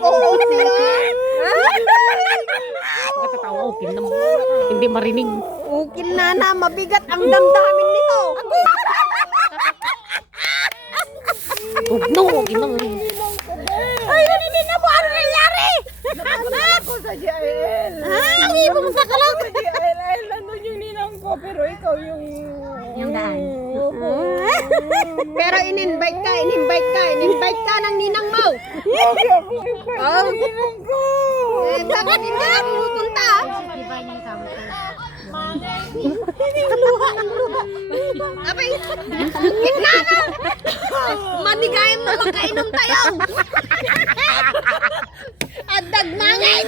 Oo siya. Katatawa, okay na mo. Hindi marinig. Okay na, mabigat ang damdamin nito. No, okay na mo. Ay, hindi na mo. Ano nangyari? Ako sa GIL. Ang ibang sa kalang. Sa GIL, nandun yung ninang ko, pero ikaw yung... Yung daan. Pero in-invite ka ng ninang mo. Okay, ako invite Oh. yung ninang ko. Bakit hindi ka pupunta? Abay, gitna na. Maligayang na magkainom tayo. At dagmangin.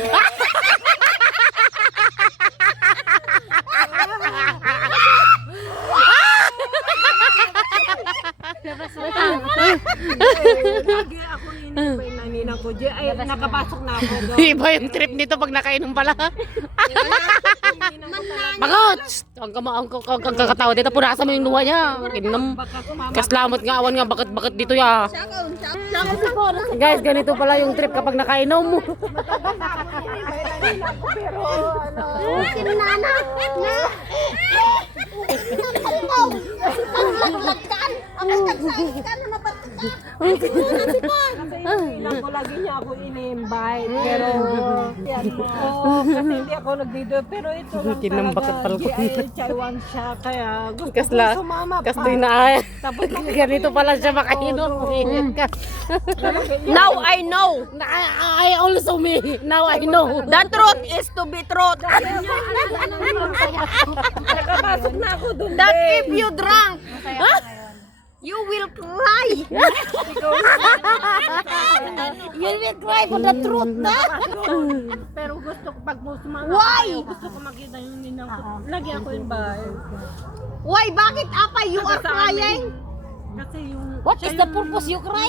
Lagi ako in-invite na ninang ko. Ay, nakapasok na ako doon. Iba yung trip nito pag nakainom pala. Bakit? Ang kakatawa dito, punasan mo yung luha niya. Kinam. Kaslamot nga, awan nga, bakit dito ya? Guys, ganito pala yung trip kapag nakainom mo. Pero, ano... Kinana. Ninang ko lagi niya ako in-invite. Pero, yan mo. Kasi hindi ako nagdito. Pero ito lang Kinambakat pala ko. Chaiwan siya. Kaya gusto ko Kasla, sumama pa. kastoy na ay. Tapos Ganito pala siya makainom. Now I know. I also me. Now I know. The truth is to be truth. nakapasok na ako doon. That if you drunk, you will cry. You will cry for the truth na. Pero gusto ko pag sumama Why? ako, gusto ko makita yung ninang ko. Lagi ako invite. Why? Bakit apa you are crying? Kasi yung... What is the purpose you cry?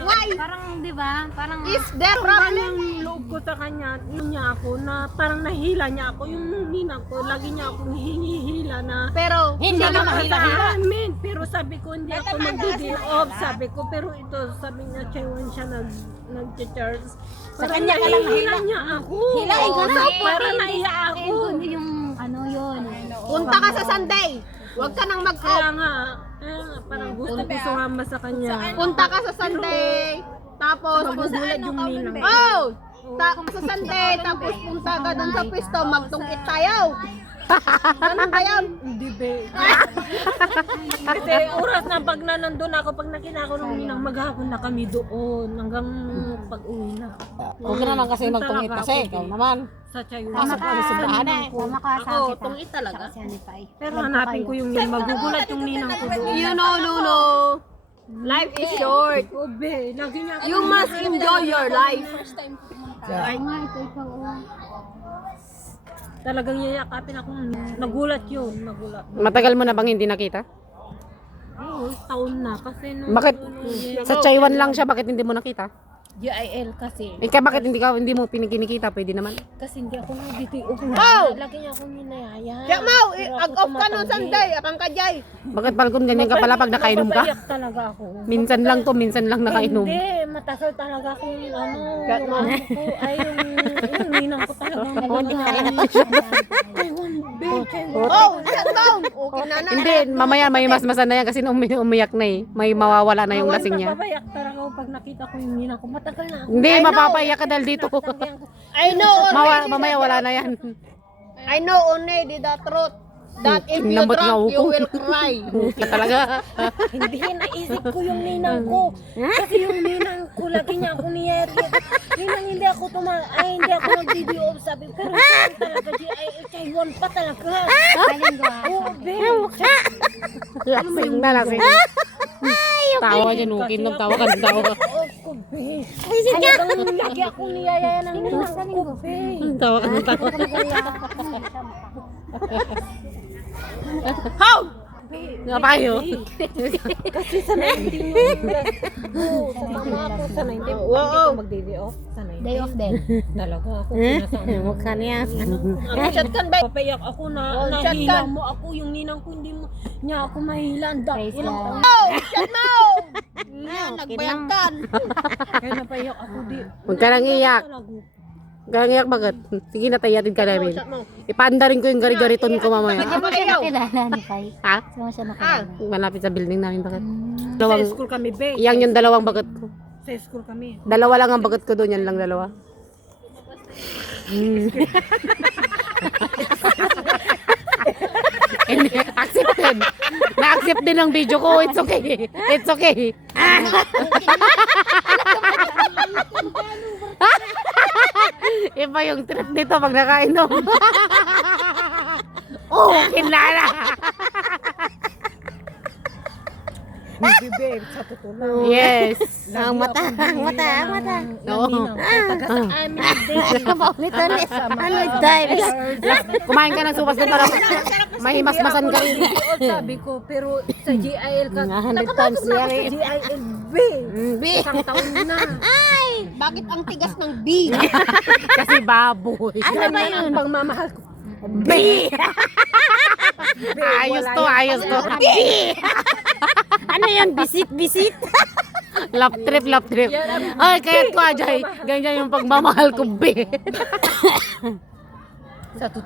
Why? Parang, di ba? Parang, Is there Parang problem? yung loob ko sa kanya, yun niya ako na parang nahila niya ako. Yung ninang ko, lagi niya akong hinihila na Pero Hindi siya ka lang mahila-hila. amin. Pero sabi ko, hindi ako magdi-deal off. Sabi ko, pero ito, sabi niya, Chaiwan siya nag-charge. Sa kanya ka lang nahila. niya ako. Hilain ka na. Para naiya ako. yung, ano yun. punta ka sa Sunday. Huwag ka nang Kaya mag-off. nga, parang gusto ko sumama sa kanya. Punta ka sa Sunday. Tapos Magugulat yung ninang. Oh! Sa Sunday, tapos punta ka doon sa pwesto, magtungkit tayo. Ano ba yun? Hindi be. Kasi oras na pag nandun ako, pag nakita ko ng ninang, maghapon na kami doon hanggang pag-uwi na. Huwag ka naman kasi magtungit kasi. Ikaw naman. Sa Chaiwan. Pasok ka sa simbahan eh. Tama ka sa Ako, kita. tungkit talaga. Si Hanipay. Pero hanapin ko yung ninang, magugulat yung ninang ko doon. You know, Lulu, life is short. Oh be, lagi niya ako. You must enjoy your life. Ay nga, ikaw. Talagang yayakapin ako. Nagulat yun, nagulat. Matagal mo na bang hindi nakita? Oo, taon na kasi nung... Bakit? Sa Chaiwan lang siya, bakit hindi mo nakita? GIL kasi. Bakit hindi mo pinikinikita? Pwede naman. Kasi hindi ako nag-DTO. Oh! Lagi niya akong hinayaya. Kaya mau, ag-off ka nun Sunday, akang kajay. Bakit palkon ganyan ka pala pag nakainom ka? Napapayak talaga ako. Minsan lang nakainom. Hindi, matagal talaga akong ano, yung ano ko, ay yung ninang ko talaga. Oh, shut down. Okay na na. Hindi, mamaya may masmasan na yan kasi umiyak na eh. May mawawala na yung lasing niya. Napapayak talaga ako pag nakita ko yung ninang ko. Matagal na ako. Hindi, mapapaiyak ka dahil dito. I know already. Mamaya wala na yan. I know already the truth. That if you Nambot nga drunk, you uko. will cry. Ka talaga. Hindi, naisip ko yung ninang ko. Kasi yung ninang ko, lagi niya ako niyari. Ninang hindi ako hindi ako nag-video off sabi. Pero ito talaga, ay Chaiwan pa talaga. Galing ko. Oo, be. Lasing na lasing. Tawa dyan, ukin ng tawa ka. Tawa ka. Oo, ko, be. Talagang lagi ako niyayaya ng ninang ko, be. Tawa ka. How? Nga pa kayo. Kasi sa 19 yun. Oo, sa mama ako sa 19. Oo. Mag-day off sa 19. Day off din. Talaga ako pinasama. Mukha niya. Ang chat kan ba? Papayak ako na Oh, chat nahila ka. mo ako. Yung ninang ko hindi mo niya ako mahilan. Praise God. Oh, chat mo! Yan, nagbayagkan. Kaya napayak ako di. Huwag ka nang iyak. Talaga. Huwag ka nang iyak, bakit? Sige, natayatin ka namin. Chat mo. Ipaanda rin ko yung gari-gariton ko mamaya. Saan mo siya nakilala ni Pai? Ha? Saan mo siya nakilala? Malapit sa building namin, bakit? Sa Dalawang, school kami, be. yang yung dalawang bagat ko. Sa school kami. Dalawa lang ang bagat ko doon, yan lang dalawa. Hindi, accepted. Na-accept din ang video ko. It's okay. It's okay. Iba yung trip nito pag nakainom. Oh, kinala. Hindi, be. Sa totoo lang. Yes. Ang mata. Ang mata. Ang mata. Oo. Taga sa amin. Paulit-ulit. Ano time? Kumain ka ng supas din para mahimasmasan ka rin. Sabi ko, pero sa GIL ka. 100 times yan eh. GIL, B. Isang taon na. Bakit ang tigas ng B? Kasi baboy. Ano ba yun? Ang pangmamahal ko. B! Ayos to, ayos to. B! Ano yan? Bisit-bisit? Lap trip, lap trip. Ay, kaya't ko, Ajay. Ganyan yung pagmamahal ko, B. Sa totoo.